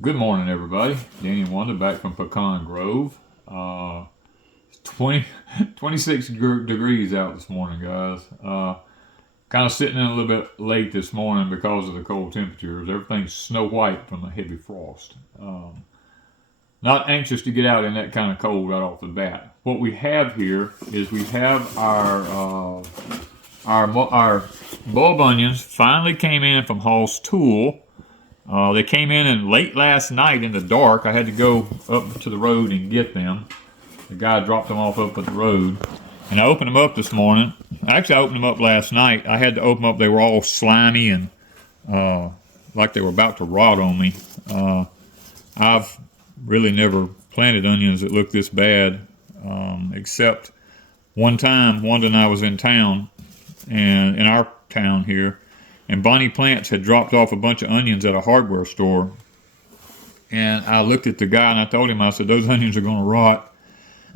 Good morning, everybody. Danny and Wanda back from Pecan Grove. It's 26 degrees out this morning, guys. Kind of sitting in a little bit late this morning because of the cold temperatures. Everything's snow white from the heavy frost. Not anxious to get out in that kind of cold right off the bat. What we have here is we have our bulb onions finally came in from Hollis Tool. They came in late last night in the dark. I had to go up to the road and get them. The guy dropped them off up at the road. And I opened them up this morning. Actually, I opened them up last night. I had to open them up. They were all slimy and like they were about to rot on me. I've really never planted onions that look this bad, except one time Wanda and I was in town, and in our town here, and Bonnie Plants had dropped off a bunch of onions at a hardware store. And I looked at the guy and I told him, I said, those onions are going to rot.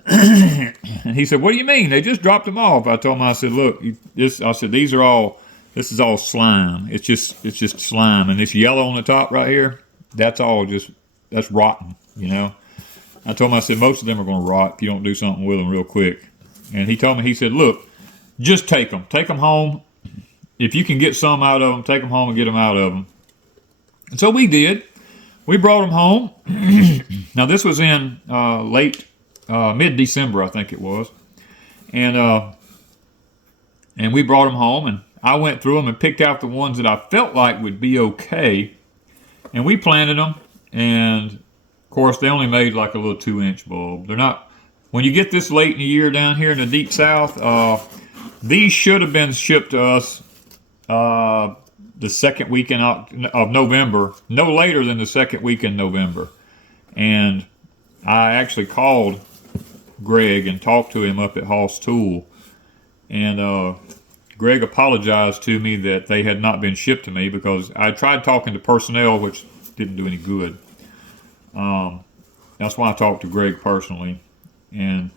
And he said, what do you mean? They just dropped them off. I told him, I said, look, this is all slime. It's just slime. And this yellow on the top right here, that's rotten, you know. I told him, I said, most of them are going to rot if you don't do something with them real quick. And he told me, he said, look, just take them home. If you can get some out of them, take them home and get them out of them. And so we did. We brought them home. Now this was in mid-December, I think it was. And we brought them home, and I went through them and picked out the ones that I felt like would be okay. And we planted them, and of course they only made like a little 2-inch bulb. They're not, when you get this late in the year down here in the deep south, these should have been shipped to us the second weekend of November, no later than the second week in November. And I actually called Greg and talked to him up at Hollis Tool. And Greg apologized to me that they had not been shipped to me because I tried talking to personnel, which didn't do any good. That's why I talked to Greg personally. And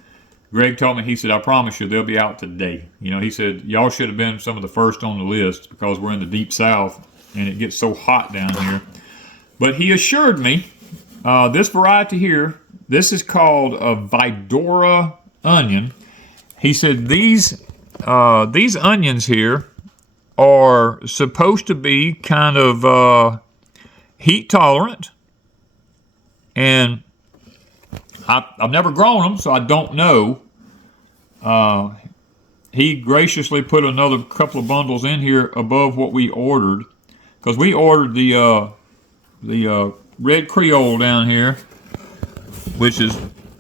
Greg told me, he said, I promise you they'll be out today. You know, he said, y'all should have been some of the first on the list because we're in the deep south and it gets so hot down here. But he assured me, this variety here, this is called a Vidora onion. He said these onions here are supposed to be kind of heat tolerant. And I've never grown them, so I don't know. He graciously put another couple of bundles in here above what we ordered, because we ordered the red Creole down here, which is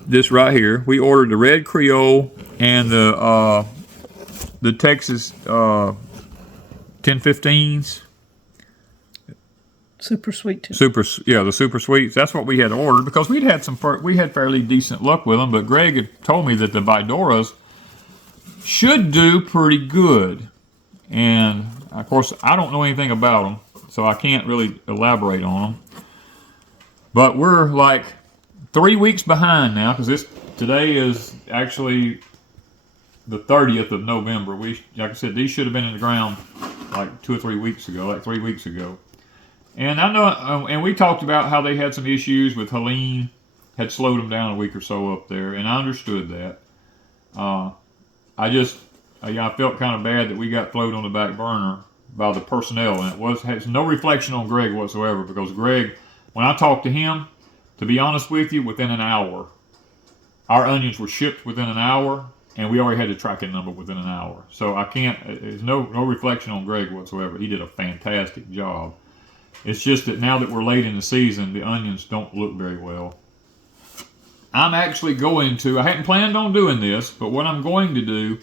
this right here. We ordered the red Creole and the Texas 1015s. Super sweet too. The super sweets. That's what we had ordered because we had fairly decent luck with them. But Greg had told me that the Vidoras should do pretty good, and of course I don't know anything about them, so I can't really elaborate on them. But we're like 3 weeks behind now because today is actually the 30th of November. Like I said, these should have been in the ground like 2 or 3 weeks ago, like 3 weeks ago. And I know, and we talked about how they had some issues with Helene, had slowed them down a week or so up there, and I understood that. I felt kind of bad that we got floated on the back burner by the personnel, and has no reflection on Greg whatsoever, because Greg, when I talked to him, to be honest with you, within an hour, our onions were shipped within an hour, and we already had the tracking number within an hour. So there's no reflection on Greg whatsoever. He did a fantastic job. It's just that now that we're late in the season, the onions don't look very well. I'm actually I hadn't planned on doing this, but what I'm going to do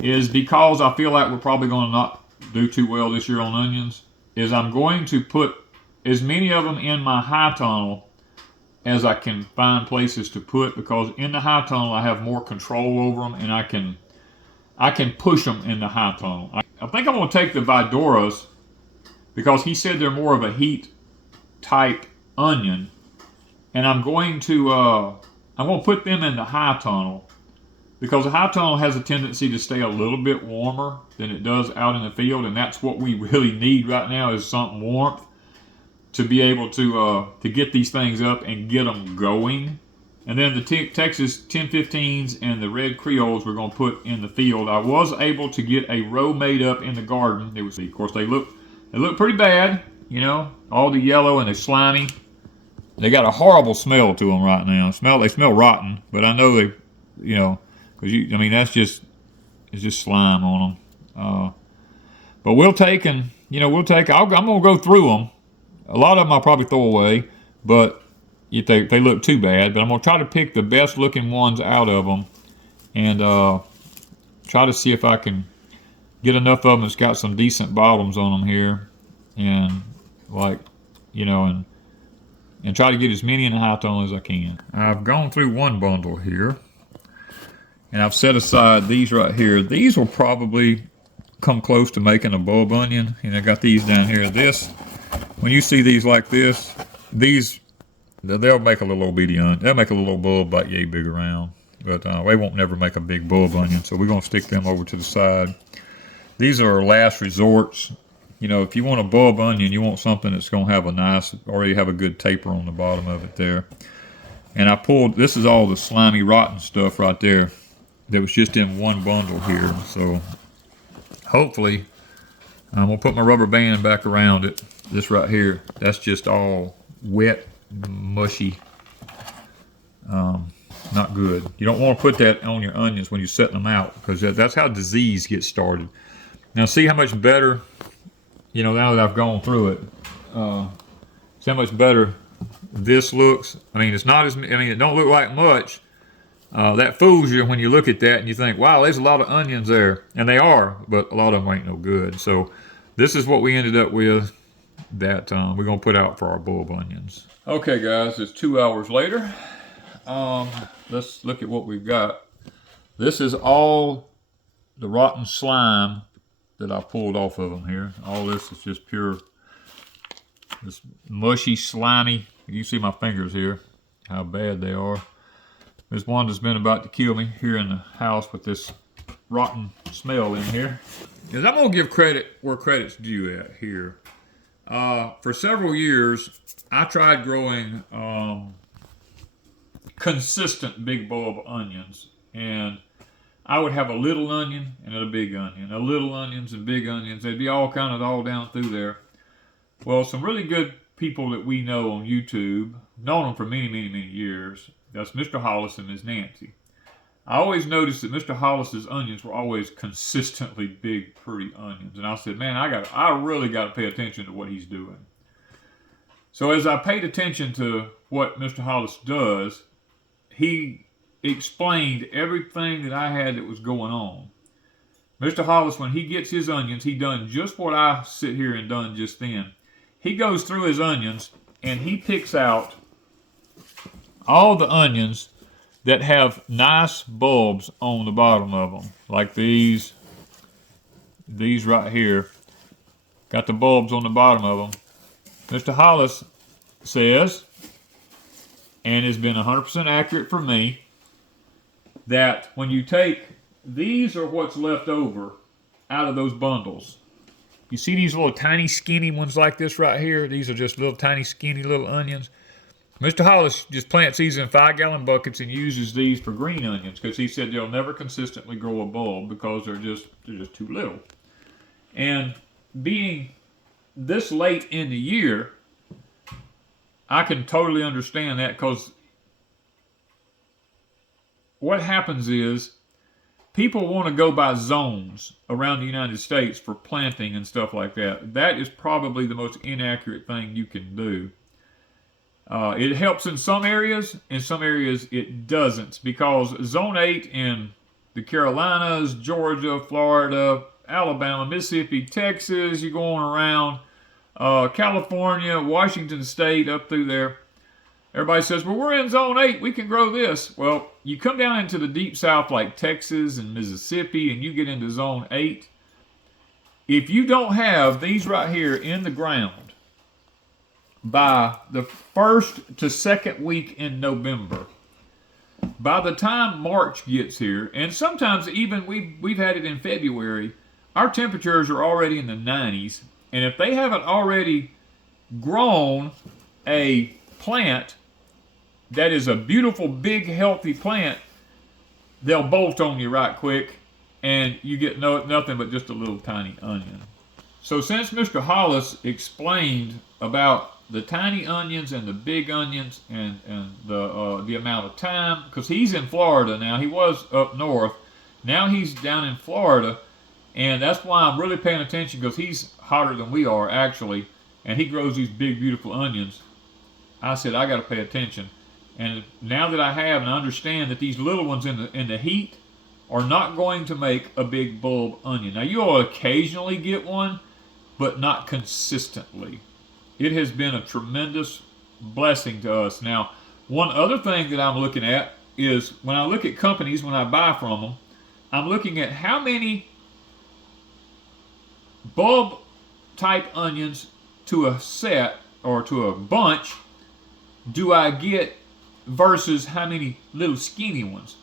is, because I feel like we're probably going to not do too well this year on onions, is I'm going to put as many of them in my high tunnel as I can find places to put, because in the high tunnel I have more control over them, and I can push them in the high tunnel. I think I'm going to take the Vidoras, because he said they're more of a heat type onion, and I'm going to put them in the high tunnel, because the high tunnel has a tendency to stay a little bit warmer than it does out in the field, and that's what we really need right now, is something warmth. to be able to get these things up and get them going. And then the Texas 1015s and the red Creoles we're going to put in the field. I was able to get a row made up in the garden. It was, of course, they look pretty bad, you know, all the yellow and they're slimy. They got a horrible smell to them right now. They smell rotten, but I know they, you know, because I mean it's just slime on them. But I'm gonna go through them. A lot of them I'll probably throw away, but if they look too bad. But I'm gonna try to pick the best looking ones out of them, and try to see if I can get enough of them that's got some decent bottoms on them here, and like, you know, and try to get as many in the high tone as I can. I've gone through one bundle here, and I've set aside these right here. These will probably come close to making a bulb onion, and I got these down here. When you see these like this, they'll make a little bitty onion. They'll make a little bulb about yay big around, but they won't never make a big bulb onion. So we're gonna stick them over to the side. These are our last resorts. You know, if you want a bulb onion, you want something that's gonna have already have a good taper on the bottom of it there. And this is all the slimy, rotten stuff right there that was just in one bundle here. So hopefully, I'm gonna put my rubber band back around it. This right here, that's just all wet, mushy. Not good. You don't want to put that on your onions when you're setting them out, because that's how disease gets started. Now see how much better, you know, now that I've gone through it, see how much better this looks. I mean, it don't look like much. That fools you when you look at that and you think, wow, there's a lot of onions there. And they are, but a lot of them ain't no good. So this is what we ended up with that we're going to put out for our bulb onions. Okay, guys, it's 2 hours later. Let's look at what we've got. This is all the rotten slime that I pulled off of them here. All this is just pure, this mushy, slimy. You see my fingers here, how bad they are. Miss Wanda's been about to kill me here in the house with this rotten smell in here. Because I'm going to give credit where credit's due at here. For several years, I tried growing consistent big bulb onions. And I would have a little onion and a big onion. A little onions and big onions. They'd be all down through there. Well, some really good people that we know on YouTube, known them for many, many, many years. That's Mr. Hollis and Ms. Nancy. I always noticed that Mr. Hollis's onions were always consistently big, pretty onions. And I said, man, I really got to pay attention to what he's doing. So as I paid attention to what Mr. Hollis does, he explained everything that I had that was going on. Mr. Hollis, when he gets his onions, he done just what I sit here and done just then. He goes through his onions and he picks out all the onions that have nice bulbs on the bottom of them, like these right here, got the bulbs on the bottom of them. Mr. Hollis says, and has been 100% accurate for me, that when you take, these are what's left over out of those bundles. You see these little tiny skinny ones like this right here? These are just little tiny skinny little onions. Mr. Hollis just plants these in 5-gallon buckets and uses these for green onions because he said they'll never consistently grow a bulb because they're just too little. And being this late in the year, I can totally understand that, because what happens is people want to go by zones around the United States for planting and stuff like that. That is probably the most inaccurate thing you can do. It helps in some areas it doesn't, because Zone 8 in the Carolinas, Georgia, Florida, Alabama, Mississippi, Texas, you're going around California, Washington State, up through there. Everybody says, well, we're in Zone 8, we can grow this. Well, you come down into the deep south like Texas and Mississippi and you get into Zone 8. If you don't have these right here in the ground by the 1st to 2nd week in November, by the time March gets here, and sometimes even we've had it in February, our temperatures are already in the 90s, and if they haven't already grown a plant that is a beautiful, big, healthy plant, they'll bolt on you right quick, and you get nothing but just a little tiny onion. So since Mr. Hollis explained about the tiny onions and the big onions and the amount of time, because he's in Florida now, he was up north, now he's down in Florida, and that's why I'm really paying attention, because he's hotter than we are actually, and he grows these big beautiful onions. I said I got to pay attention, and now that I have and understand that these little ones in the heat are not going to make a big bulb onion. Now you'll occasionally get one, but not consistently. It has been a tremendous blessing to us. Now, one other thing that I'm looking at is when I look at companies, when I buy from them, I'm looking at how many bulb type onions to a set or to a bunch do I get versus how many little skinny ones.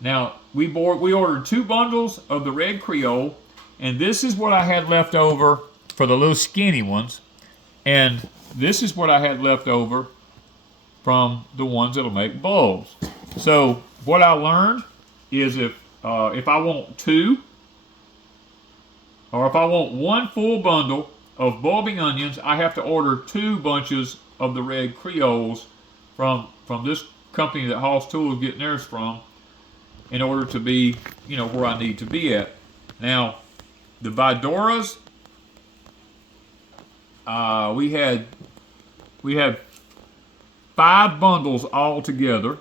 Now, we ordered 2 bundles of the red Creole, and this is what I had left over for the little skinny ones, and this is what I had left over from the ones that'll make bulbs. So what I learned is if I want 2, or if I want 1 full bundle of bulbing onions, I have to order 2 bunches of the red Creoles from this company that Hollis Tool is getting theirs from, in order to be, where I need to be at. Now, the Vidoras, we had 5 bundles all together,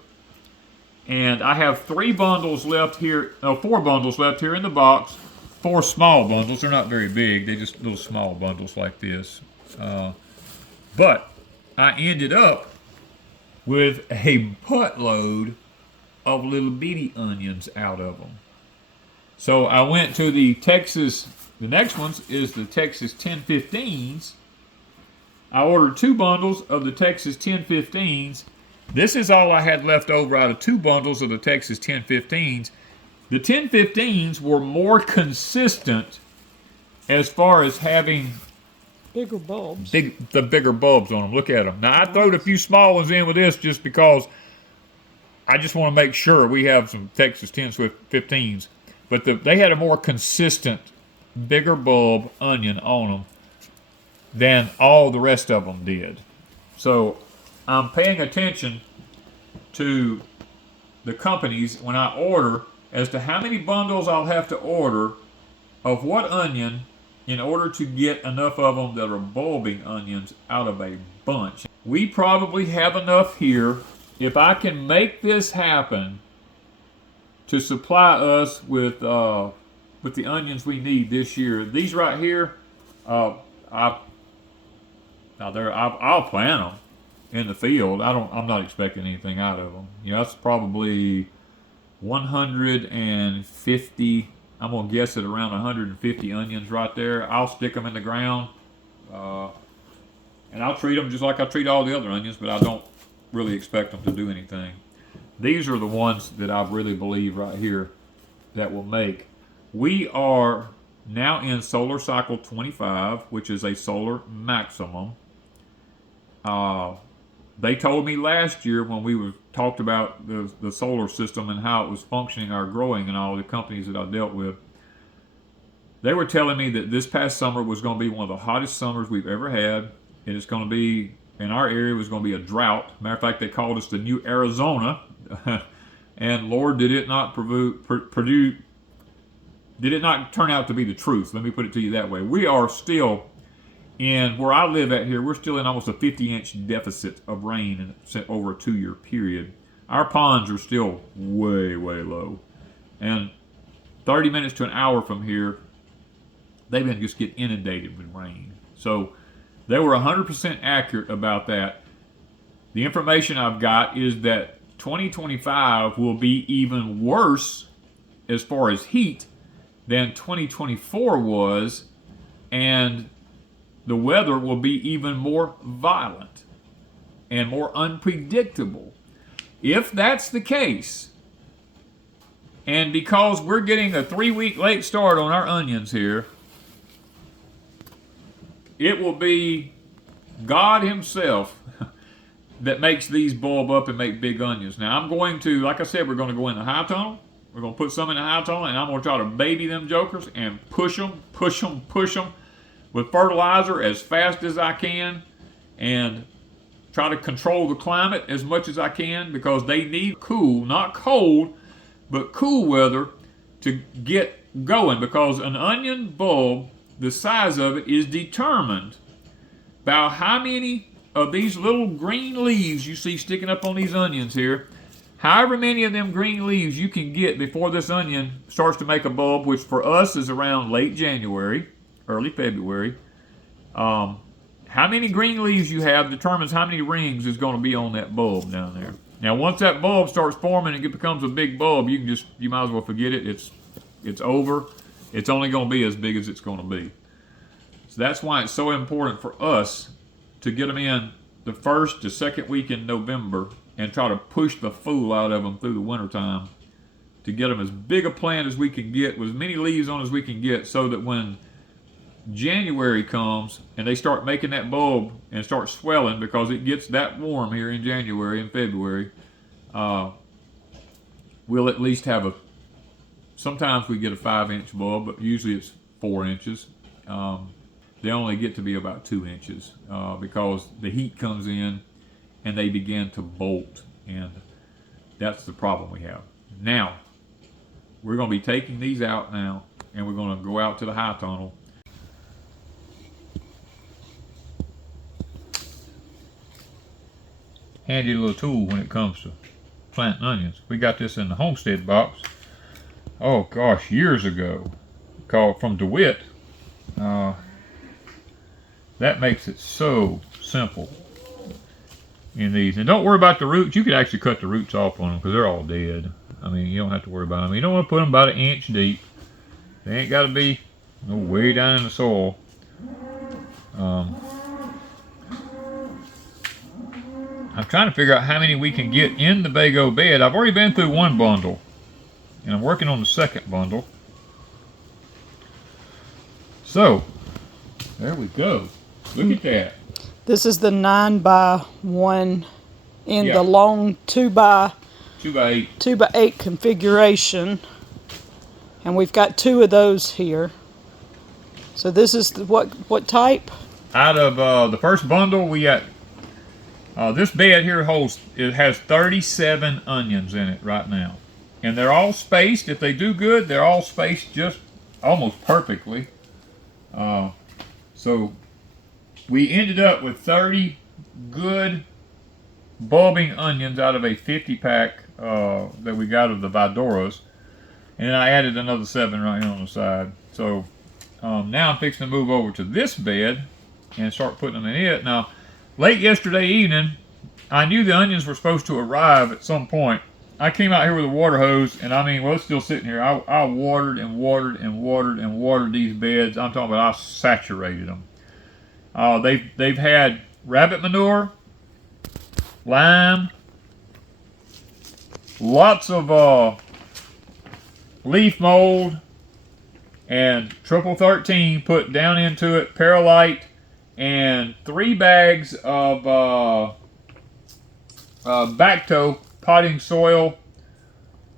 and I have 4 bundles left here in the box. 4 small bundles. They're not very big. They're just little small bundles like this. But I ended up with a buttload of little bitty onions out of them. So I went to the next ones is the Texas 1015s. I ordered 2 bundles of the Texas 1015s. This is all I had left over out of 2 bundles of the Texas 1015s. The 1015s were more consistent as far as having bigger bulbs. The bigger bulbs on them. Look at them. Now, I throwed a few small ones in with this just because I just want to make sure we have some Texas 1015s. But they had a more consistent, bigger bulb onion on them than all the rest of them did. So I'm paying attention to the companies when I order as to how many bundles I'll have to order of what onion in order to get enough of them that are bulbing onions out of a bunch. We probably have enough here, if I can make this happen, to supply us with the onions we need this year. These right here, I'll plant them in the field. I'm not expecting anything out of them. That's probably 150. I'm gonna guess at around 150 onions right there. I'll stick them in the ground, and I'll treat them just like I treat all the other onions, but I don't really expect them to do anything. These are the ones that I really believe right here that will make. We are now in solar cycle 25, which is a solar maximum. They told me last year when we talked about the solar system and how it was functioning, our growing, and all the companies that I dealt with, they were telling me that this past summer was going to be one of the hottest summers we've ever had. And it's going to be, in our area, was going to be a drought. Matter of fact, they called us the new Arizona. And Lord, did it not turn out to be the truth? Let me put it to you that way. We are still, in where I live at here, we're still in almost a 50-inch deficit of rain over a 2-year period. Our ponds are still way, way low. And 30 minutes to an hour from here, they've been just get inundated with rain. So they were 100% accurate about that. The information I've got is that 2025 will be even worse as far as heat than 2024 was, and the weather will be even more violent and more unpredictable. If that's the case, and because we're getting a 3-week late start on our onions here, it will be God himself that makes these bulb up and make big onions. Now I'm going to, like I said, we're going to go in the high tunnel. We're going to put some in the high tunnel, and I'm going to try to baby them jokers and push them with fertilizer as fast as I can, and try to control the climate as much as I can, because they need cool, not cold, but cool weather to get going, because an onion bulb, the size of it is determined by how many of these little green leaves you see sticking up on these onions here. However many of them green leaves you can get before this onion starts to make a bulb, which for us is around late January, early February. How many green leaves you have determines how many rings is going to be on that bulb down there. Now, once that bulb starts forming and it becomes a big bulb, you might as well forget it. It's over. It's only going to be as big as it's going to be. So that's why it's so important for us to get them in the first to second week in November and try to push the fool out of them through the wintertime to get them as big a plant as we can get with as many leaves on as we can get, so that when January comes and they start making that bulb and start swelling, because it gets that warm here in January and February, we'll at least have sometimes we get a 5-inch bulb, but usually it's 4 inches. They only get to be about 2 inches because the heat comes in and they begin to bolt, and that's the problem we have. Now, we're going to be taking these out now, and we're going to go out to the high tunnel. Handy little tool when it comes to planting onions. We got this in the Homestead box, oh gosh, years ago, called from DeWitt. That makes it so simple in these. And don't worry about the roots. You could actually cut the roots off on them because they're all dead. I mean, you don't have to worry about them. You don't want to put them about 1 inch deep. They ain't got to be way down in the soil. I'm trying to figure out how many we can get in the Vego bed. I've already been through one bundle, and I'm working on the second bundle. So, there we go. Look at that. This is the 9x1 in the long 2x8 configuration, and we've got 2 of those here. So this is what type? Out of the first bundle, we got this bed here has 37 onions in it right now, and they're all spaced. If they do good, they're all spaced just almost perfectly. So we ended up with 30 good bulbing onions out of a 50-pack that we got of the Vidoras, and then I added another 7 right here on the side. So now I'm fixing to move over to this bed and start putting them in it. Now, late yesterday evening, I knew the onions were supposed to arrive at some point. I came out here with a water hose, and I mean, well, it's still sitting here. I watered and watered and watered and watered these beds. I'm talking about I saturated them. They've had rabbit manure, lime, lots of leaf mold, and triple 13 put down into it, perlite, and 3 bags of Bacto potting soil,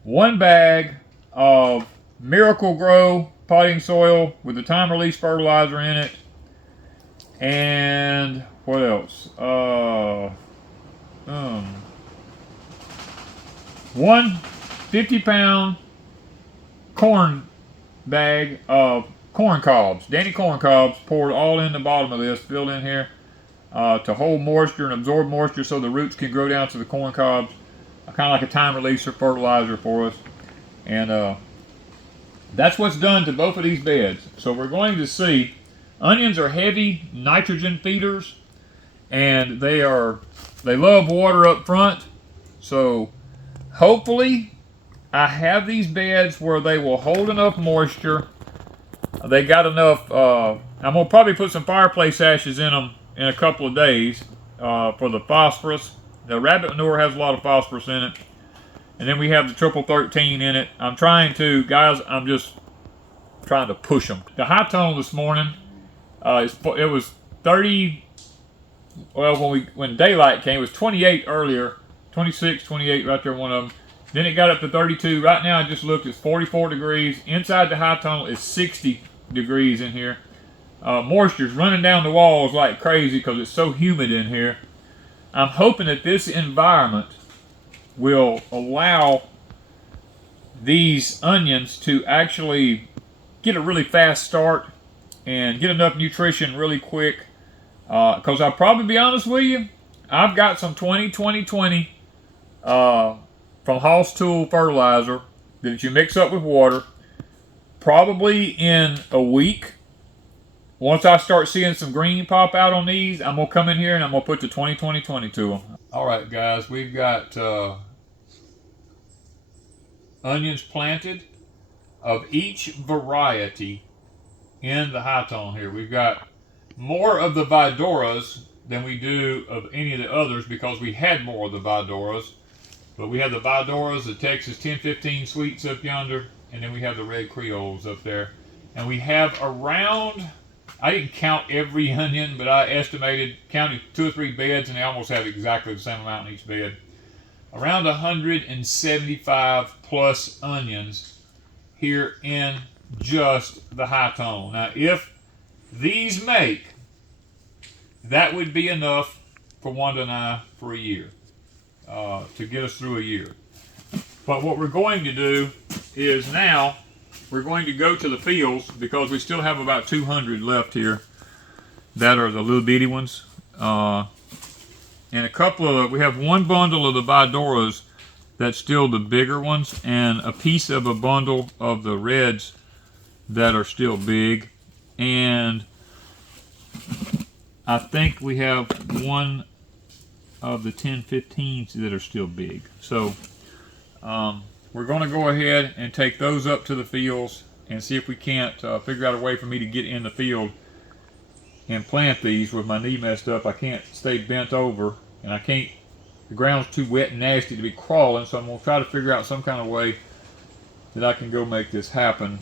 1 bag of Miracle Grow potting soil with the time release fertilizer in it, and what else? 1 50-pound corn bag of corn cobs, Danny corn cobs, poured all in the bottom of this, filled in here to hold moisture and absorb moisture so the roots can grow down to the corn cobs. Kind of like a time releaser fertilizer for us. And that's what's done to both of these beds. So we're going to see, onions are heavy nitrogen feeders, and they love water up front. So hopefully I have these beds where they will hold enough moisture. They got enough, I'm going to probably put some fireplace ashes in them in a couple of days for the phosphorus. The rabbit manure has a lot of phosphorus in it. And then we have the triple 13 in it. I'm just trying to push them. The high tunnel this morning, it was 30 well, when daylight came, it was 28 earlier, 26, 28 right there, one of them. Then it got up to 32. Right now, I just looked, it's 44 degrees. Inside the high tunnel is 60 degrees in here. Moisture's running down the walls like crazy because it's so humid in here. I'm hoping that this environment will allow these onions to actually get a really fast start and get enough nutrition really quick. Because I'll probably be honest with you, I've got some 20-20-20 from Hollis Tool fertilizer that you mix up with water. Probably in a week, once I start seeing some green pop out on these, I'm going to come in here and I'm going to put the 20-20-20 to them. Alright guys, we've got onions planted of each variety in the high tone here. We've got more of the Vidoras than we do of any of the others because we had more of the Vidoras. But we have the Vidoras, the Texas 1015 sweets up yonder, and then we have the red Creoles up there. And we have around, I didn't count every onion, but I estimated, counted 2 or 3 beds, and they almost have exactly the same amount in each bed. Around 175 plus onions here in just the high tone. Now, if these make, that would be enough for Wanda and I for a year, to get us through a year. But what we're going to do is now we're going to go to the fields because we still have about 200 left here that are the little bitty ones. And a couple of, we have one bundle of the Vidoras that's still the bigger ones, and a piece of a bundle of the reds that are still big. And I think we have one of the 1015s that are still big. So we're going to go ahead and take those up to the fields and see if we can't figure out a way for me to get in the field and plant these. With my knee messed up, I can't stay bent over, and I can't, the ground's too wet and nasty to be crawling, so I'm going to try to figure out some kind of way that I can go make this happen.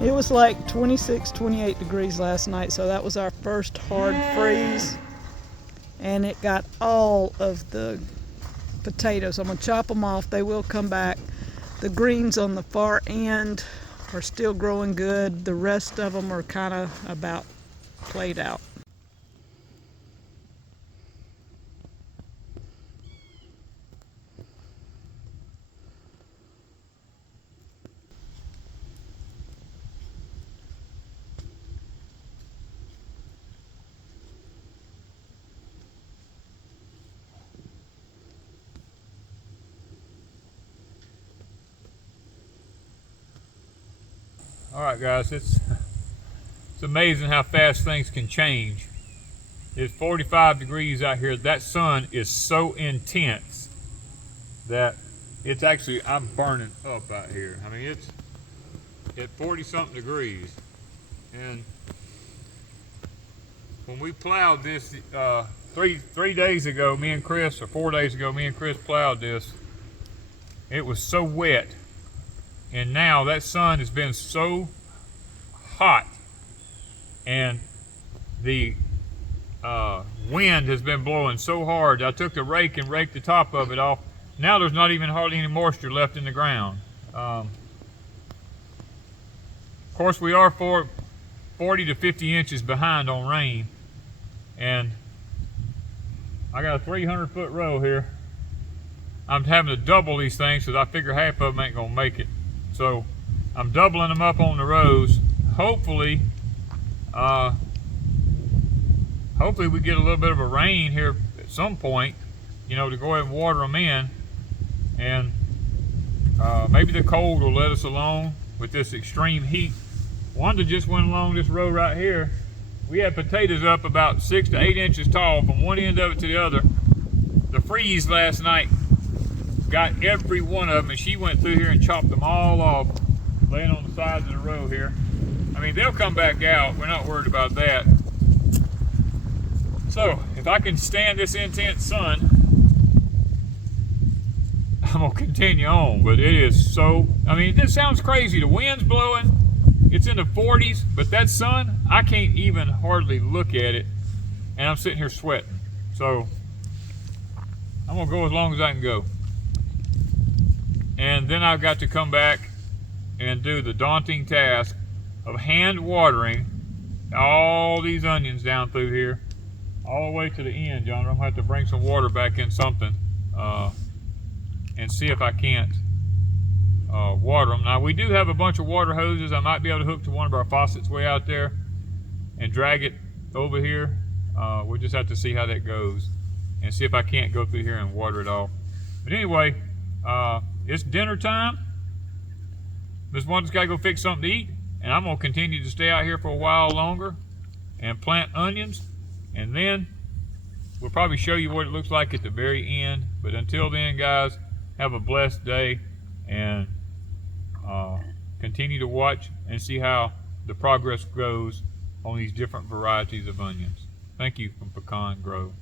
It was like 26, 28 degrees last night, so that was our first hard freeze. And it got all of the potatoes. I'm gonna chop them off. They will come back. The greens on the far end are still growing good. The rest of them are kind of about played out. All right, guys, it's amazing how fast things can change. It's 45 degrees out here. That sun is so intense that it's actually, I'm burning up out here. I mean, it's at 40 something degrees. And when we plowed this three days ago, me and Chris, or 4 days ago, me and Chris plowed this, it was so wet. And now that sun has been so hot, and the wind has been blowing so hard. I took the rake and raked the top of it off. Now there's not even hardly any moisture left in the ground. Of course, we are 40 to 50 inches behind on rain, and I got a 300-foot row here. I'm having to double these things because I figure half of them ain't gonna make it. So I'm doubling them up on the rows. Hopefully we get a little bit of a rain here at some point, you know, to go ahead and water them in. And maybe the cold will let us alone with this extreme heat. Wanda just went along this row right here. We had potatoes up about 6 to 8 inches tall from one end of it to the other. The freeze last night got every one of them, and she went through here and chopped them all off, laying on the sides of the row here. I mean, they'll come back out. We're not worried about that. So, if I can stand this intense sun, I'm gonna continue on, but it is so, I mean, this sounds crazy. The wind's blowing, it's in the 40s, but that sun, I can't even hardly look at it, and I'm sitting here sweating. So, I'm gonna go as long as I can go. And then I've got to come back and do the daunting task of hand watering all these onions down through here, all the way to the end, John. I'm gonna have to bring some water back in something and see if I can't water them. Now, we do have a bunch of water hoses. I might be able to hook to one of our faucets way out there and drag it over here. We'll just have to see how that goes and see if I can't go through here and water it all. But anyway, it's dinner time. Miss Wanda's got to go fix something to eat, and I'm going to continue to stay out here for a while longer and plant onions, and then we'll probably show you what it looks like at the very end. But until then, guys, have a blessed day, and continue to watch and see how the progress goes on these different varieties of onions. Thank you from Pecan Grove.